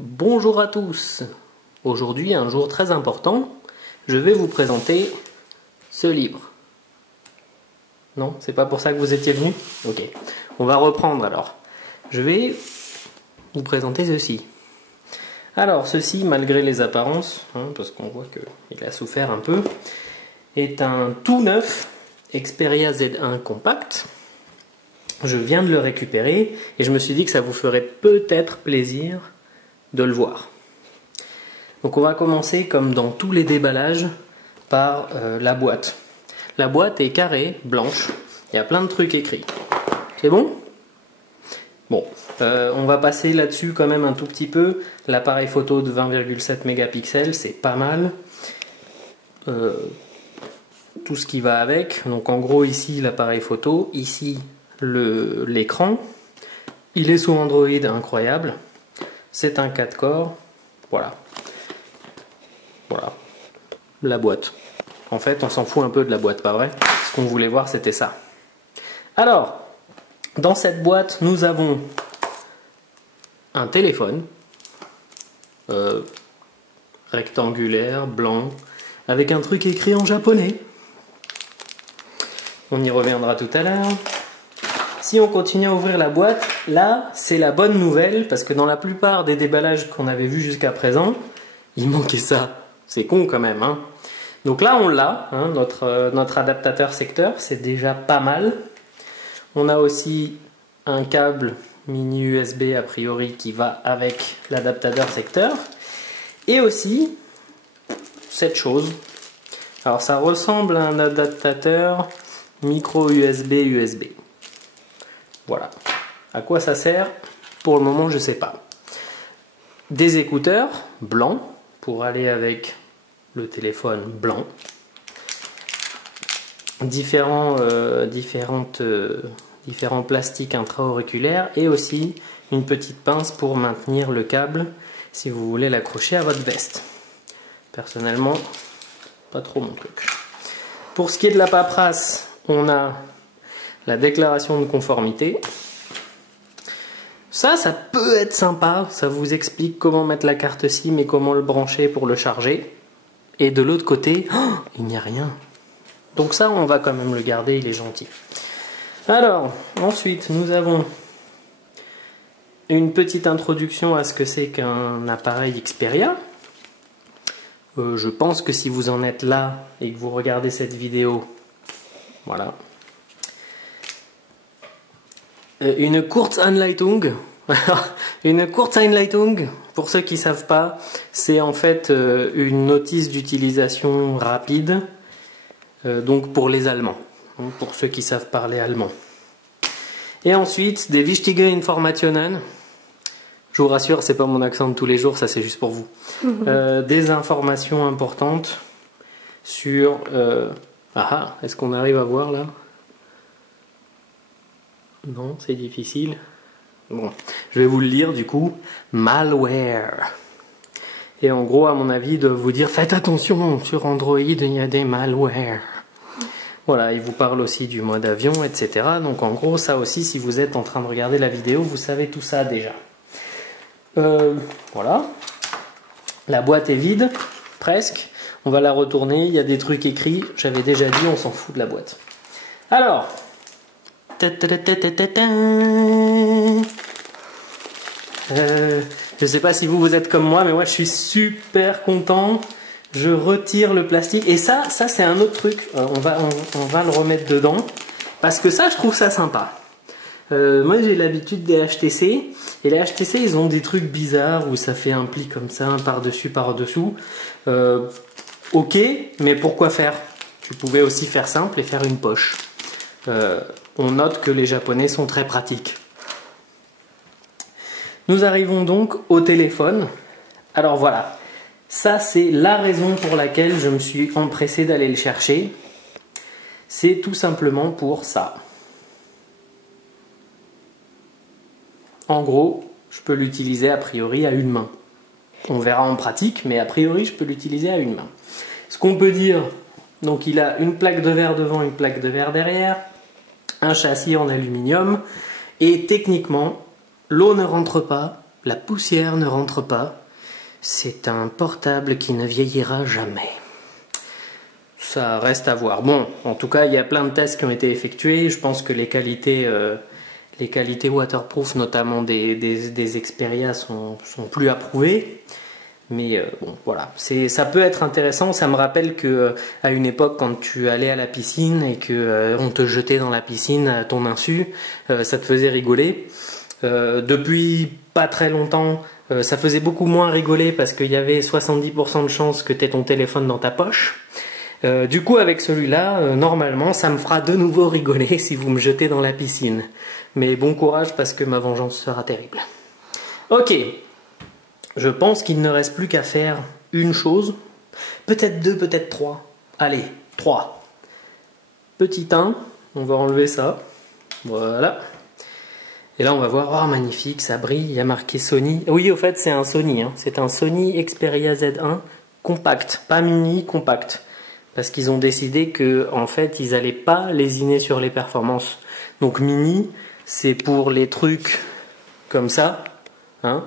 Bonjour à tous. Aujourd'hui, un jour très important, je vais vous présenter ce livre. Non, c'est pas pour ça que vous étiez venu? Ok, on va reprendre alors. Je vais vous présenter ceci. Alors, ceci, malgré les apparences, parce qu'on voit qu'il a souffert un peu, est un tout neuf Xperia Z1 Compact. Je viens de le récupérer et je me suis dit que ça vous ferait peut-être plaisir de le voir. Donc on va commencer comme dans tous les déballages par la boîte. La boîte est carrée, blanche, il y a plein de trucs écrits. C'est bon? Bon, on va passer là-dessus quand même un tout petit peu. L'appareil photo de 20,7 mégapixels, c'est pas mal. Tout ce qui va avec. Donc en gros ici l'appareil photo, ici l'écran. Il est sous Android, incroyable. C'est un 4 corps. Voilà. Voilà. La boîte. En fait, on s'en fout un peu de la boîte, pas vrai? Ce qu'on voulait voir, c'était ça. Alors, dans cette boîte, nous avons un téléphone rectangulaire, blanc, avec un truc écrit en japonais. On y reviendra tout à l'heure. Si on continue à ouvrir la boîte, là, c'est la bonne nouvelle, parce que dans la plupart des déballages qu'on avait vus jusqu'à présent, il manquait ça. C'est con quand même, hein. Donc là, on l'a, hein, notre adaptateur secteur, c'est déjà pas mal. On a aussi un câble mini USB a priori qui va avec l'adaptateur secteur. Et aussi, cette chose. Alors ça ressemble à un adaptateur micro USB. Voilà. À quoi ça sert? Pour le moment, je ne sais pas. Des écouteurs blancs pour aller avec le téléphone blanc. Différents plastiques intra-auriculaires et aussi une petite pince pour maintenir le câble si vous voulez l'accrocher à votre veste. Personnellement, pas trop mon truc. Pour ce qui est de la paperasse, on a la déclaration de conformité. Ça peut être sympa, ça vous explique comment mettre la carte SIM et comment le brancher pour le charger. Et de l'autre côté, il n'y a rien. Donc ça, on va quand même le garder, il est gentil. Alors, ensuite, nous avons une petite introduction à ce que c'est qu'un appareil Xperia. Je pense que si vous en êtes là et que vous regardez cette vidéo, voilà. Une Kurzanleitung. Une Kurzanleitung, pour ceux qui ne savent pas, c'est en fait une notice d'utilisation rapide, donc pour les Allemands, pour ceux qui savent parler allemand. Et ensuite, des Wichtige Informationen. Je vous rassure, c'est pas mon accent de tous les jours, ça c'est juste pour vous. Des informations importantes sur... est-ce qu'on arrive à voir là? Non, c'est difficile. Bon, je vais vous le lire du coup. Malware. Et en gros, à mon avis, de vous dire faites attention, sur Android, il y a des malwares. Voilà, il vous parle aussi du mode avion, etc. Donc en gros, ça aussi, si vous êtes en train de regarder la vidéo, vous savez tout ça déjà. Voilà. La boîte est vide, presque. On va la retourner, il y a des trucs écrits. J'avais déjà dit, on s'en fout de la boîte. Alors... je sais pas si vous êtes comme moi, mais moi je suis super content. Je retire le plastique et ça c'est un autre truc. On va le remettre dedans parce que ça je trouve ça sympa. Moi j'ai l'habitude des HTC et les HTC ils ont des trucs bizarres où ça fait un pli comme ça, un par-dessus par-dessous. Ok, mais pourquoi faire? Tu pouvais aussi faire simple et faire une poche. On note que les Japonais sont très pratiques. Nous arrivons donc au téléphone. Alors voilà, ça c'est la raison pour laquelle je me suis empressé d'aller le chercher. C'est tout simplement pour ça. En gros, je peux l'utiliser a priori à une main. On verra en pratique, mais a priori je peux l'utiliser à une main. Ce qu'on peut dire, donc il a une plaque de verre devant, une plaque de verre derrière, un châssis en aluminium, et techniquement, l'eau ne rentre pas la poussière ne rentre pas. C'est un portable qui ne vieillira jamais. Ça reste à voir. Bon, en tout cas, il y a plein de tests qui ont été effectués. Je pense que les qualités waterproof, notamment des Xperia, sont plus approuvées. Mais bon, voilà, ça peut être intéressant. Ça me rappelle que à une époque, quand tu allais à la piscine et que on te jetait dans la piscine à ton insu, ça te faisait rigoler. Depuis pas très longtemps, ça faisait beaucoup moins rigoler parce qu'il y avait 70% de chances que tu aies ton téléphone dans ta poche. Du coup, avec celui-là, normalement, ça me fera de nouveau rigoler si vous me jetez dans la piscine. Mais bon courage parce que ma vengeance sera terrible. Ok, je pense qu'il ne reste plus qu'à faire une chose. Peut-être deux, peut-être trois. Allez, 3. Petit 1, on va enlever ça. Voilà. Et là, on va voir, oh magnifique, ça brille, il y a marqué Sony. Oui, au fait, c'est un Sony. Hein. C'est un Sony Xperia Z1 compact, pas mini, compact. Parce qu'ils ont décidé que, en fait, ils n'allaient pas lésiner sur les performances. Donc mini, c'est pour les trucs comme ça, hein,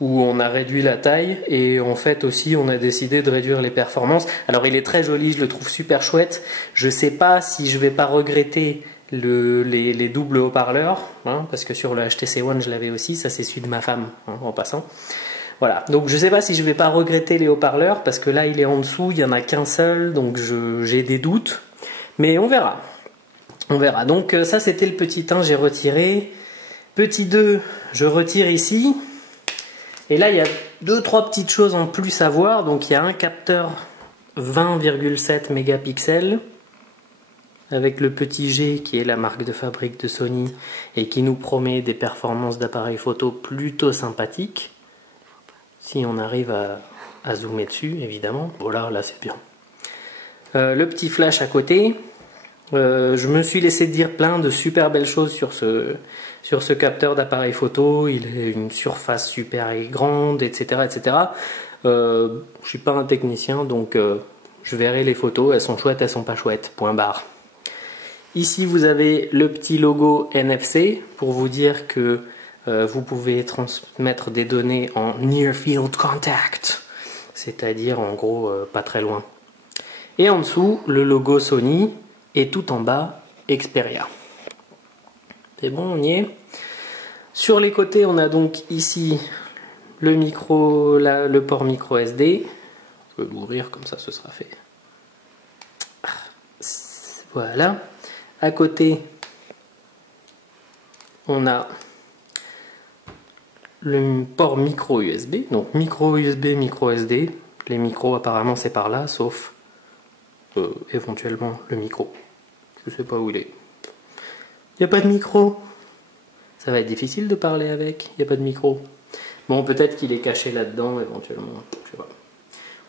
où on a réduit la taille et en fait aussi on a décidé de réduire les performances. Alors il est très joli, je le trouve super chouette. Je sais pas si je vais pas regretter les doubles haut-parleurs, hein, parce que sur le HTC One je l'avais aussi, ça c'est celui de ma femme, hein, en passant. Voilà, donc je sais pas si je vais pas regretter les haut-parleurs parce que là il est en dessous, il y en a qu'un seul, donc j'ai des doutes, mais on verra. On verra. Donc ça c'était le petit 1, j'ai retiré. Petit 2, je retire ici. Et là il y a 2-3 petites choses en plus à voir. Donc il y a un capteur 20,7 mégapixels avec le petit G qui est la marque de fabrique de Sony et qui nous promet des performances d'appareil photo plutôt sympathiques. Si on arrive à zoomer dessus, évidemment. Voilà, là c'est bien. Le petit flash à côté. Je me suis laissé dire plein de super belles choses sur ce capteur d'appareil photo. Il a une surface super grande, etc. etc. Je suis pas un technicien, donc je verrai les photos. Elles sont chouettes, elles sont pas chouettes. Point barre. Ici, vous avez le petit logo NFC pour vous dire que vous pouvez transmettre des données en Near Field Contact, c'est-à-dire en gros pas très loin. Et en dessous, le logo Sony. Et tout en bas, Xperia. C'est bon, on y est. Sur les côtés, on a donc ici le port micro SD. Je vais l'ouvrir, comme ça ce sera fait. Voilà. À côté, on a le port micro USB. Donc micro USB, micro SD. Les micros apparemment c'est par là, sauf éventuellement le micro. Je sais pas où il est. Il n'y a pas de micro. Ça va être difficile de parler avec. Il n'y a pas de micro. Bon, peut-être qu'il est caché là-dedans éventuellement. Je sais pas.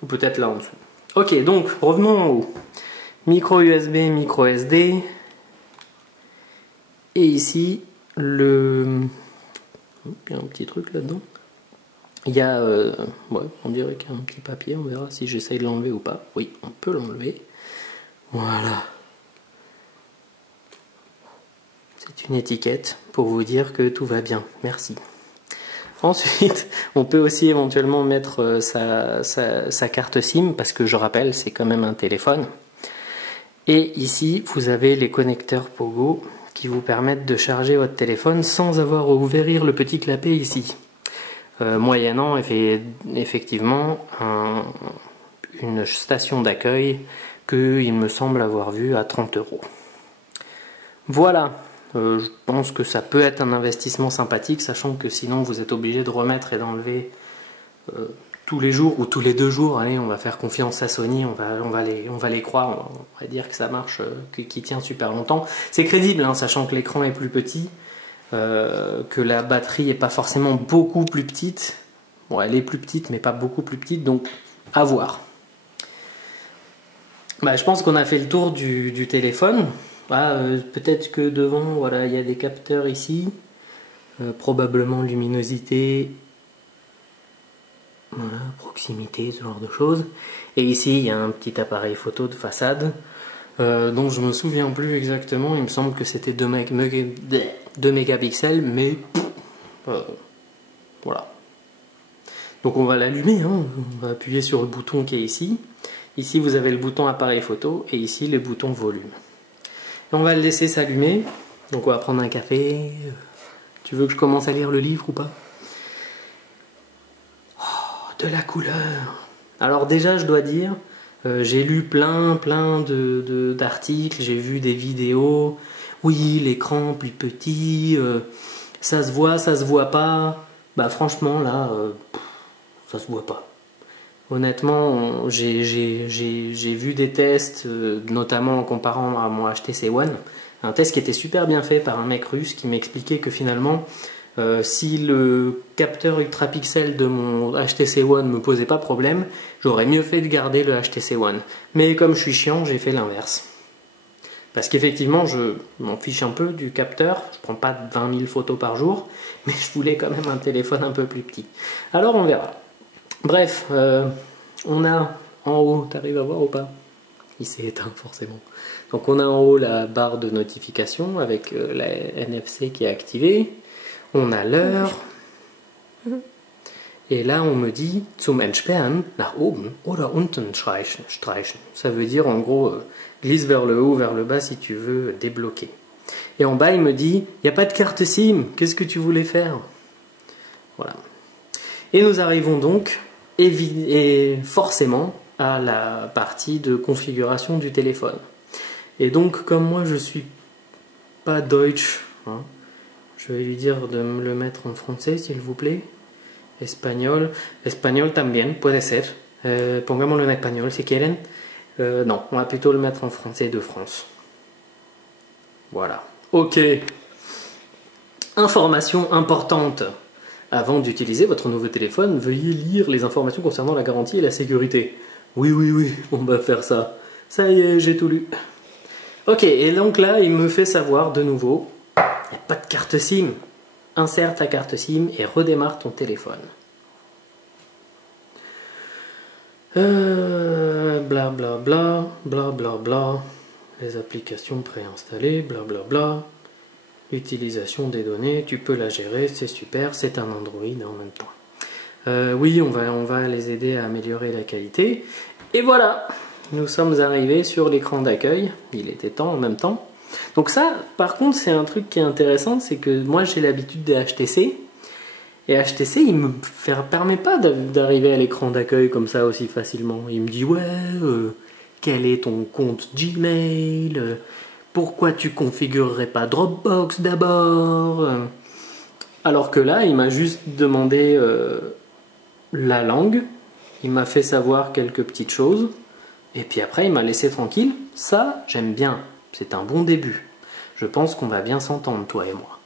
Ou peut-être là en dessous. Ok, donc revenons en haut. Micro USB, micro SD. Et ici, il y a un petit truc là-dedans. Il y a, ouais, on dirait qu'il y a un petit papier. On verra si j'essaye de l'enlever ou pas. Oui, on peut l'enlever. Voilà. C'est une étiquette pour vous dire que tout va bien. Merci. Ensuite, on peut aussi éventuellement mettre sa carte SIM, parce que je rappelle, c'est quand même un téléphone. Et ici, vous avez les connecteurs Pogo qui vous permettent de charger votre téléphone sans avoir à ouvrir le petit clapet ici. Moyennant effectivement une station d'accueil qu'il me semble avoir vue à 30 €. Voilà. Je pense que ça peut être un investissement sympathique, sachant que sinon vous êtes obligé de remettre et d'enlever tous les jours ou tous les 2 jours. Allez, on va faire confiance à Sony, on va les croire, on va dire que ça marche, qui tient super longtemps. C'est crédible, hein, sachant que l'écran est plus petit, que la batterie n'est pas forcément beaucoup plus petite. Bon, elle est plus petite, mais pas beaucoup plus petite, donc à voir. Bah, je pense qu'on a fait le tour du téléphone. Peut-être que devant, voilà, il y a des capteurs ici, probablement luminosité, voilà, proximité, ce genre de choses. Et ici, il y a un petit appareil photo de façade, dont je me souviens plus exactement. Il me semble que c'était 2 mégapixels, mais voilà. Donc on va l'allumer, hein. On va appuyer sur le bouton qui est ici. Ici vous avez le bouton appareil photo et ici le bouton volume. Et on va le laisser s'allumer. Donc on va prendre un café. Tu veux que je commence à lire le livre ou pas? Oh, de la couleur. Alors déjà je dois dire, j'ai lu plein d'articles, j'ai vu des vidéos. Oui, l'écran plus petit, ça se voit pas. Bah franchement là, ça se voit pas. Honnêtement, j'ai vu des tests, notamment en comparant à mon HTC One, un test qui était super bien fait par un mec russe qui m'expliquait que finalement, si le capteur ultra pixel de mon HTC One me posait pas problème, j'aurais mieux fait de garder le HTC One. Mais comme je suis chiant, j'ai fait l'inverse. Parce qu'effectivement, je m'en fiche un peu du capteur, je prends pas 20 000 photos par jour, mais je voulais quand même un téléphone un peu plus petit. Alors on verra. Bref, on a en haut, t'arrives à voir ou pas? Il s'est éteint forcément. Donc on a en haut la barre de notification avec la NFC qui est activée. On a l'heure. Et là on me dit zum Entsperren nach oben oder unten streichen. Ça veut dire en gros glisse vers le haut ou vers le bas si tu veux débloquer. Et en bas il me dit il n'y a pas de carte SIM, qu'est-ce que tu voulais faire? Voilà. Et nous arrivons donc et forcément à la partie de configuration du téléphone. Et donc comme moi je suis pas Deutsch, hein, je vais lui dire de me le mettre en français s'il vous plaît. Espagnol también puede ser. Pongámoslo en espagnol si quieren. Non, on va plutôt le mettre en français de France. Voilà. Ok. Information importante. Avant d'utiliser votre nouveau téléphone, veuillez lire les informations concernant la garantie et la sécurité. Oui, on va faire ça. Ça y est, j'ai tout lu. Ok, et donc là, il me fait savoir de nouveau, il n'y a pas de carte SIM. Insère ta carte SIM et redémarre ton téléphone. Blablabla, blablabla, les applications préinstallées, blablabla, utilisation des données, tu peux la gérer, c'est super, c'est un Android en même temps. Oui, on va les aider à améliorer la qualité. Et voilà, nous sommes arrivés sur l'écran d'accueil, il était temps en même temps. Donc ça, par contre, c'est un truc qui est intéressant, c'est que moi j'ai l'habitude des HTC, et HTC, il me permet pas d'arriver à l'écran d'accueil comme ça aussi facilement. Il me dit, ouais, quel est ton compte Gmail? Pourquoi tu configurerais pas Dropbox d'abord? Alors que là, il m'a juste demandé la langue, il m'a fait savoir quelques petites choses, et puis après, il m'a laissé tranquille. Ça, j'aime bien. C'est un bon début. Je pense qu'on va bien s'entendre, toi et moi.